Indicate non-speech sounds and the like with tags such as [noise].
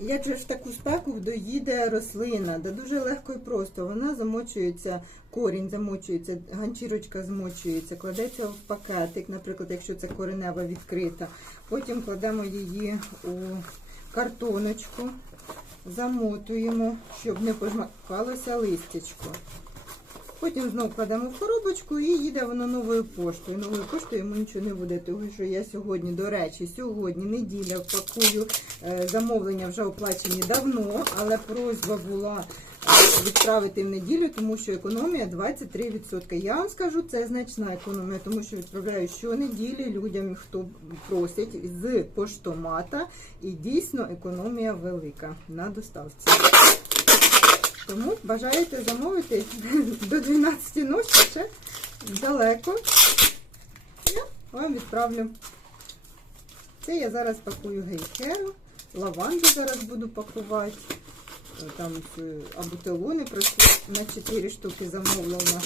Як же ж таку спеку доїде рослина, да дуже легко і просто. Вона замочується, корінь замочується, ганчірочка змочується, кладеться в пакетик, наприклад, якщо це коренева відкрита. Потім кладемо її у картоночку, замотуємо, щоб не пожмакалося листячко. Потім знову кладемо в коробочку і їде воно новою поштою. Новою поштою йому нічого не буде, тому що я сьогодні, до речі, сьогодні неділя пакую е, замовлення вже оплачені давно, але просьба була е, відправити в неділю, тому що економія 23%. Я вам скажу, це значна економія, тому що відправляю щонеділі людям, хто просять з поштомата, і дійсно економія велика на доставці. Тому бажаєте замовити [laughs] до 12 ночі ще далеко. Я вам відправлю. Це я зараз пакую гейхеру, лаванду зараз буду пакувати. Там абутилони просто на 4 штуки замовлена.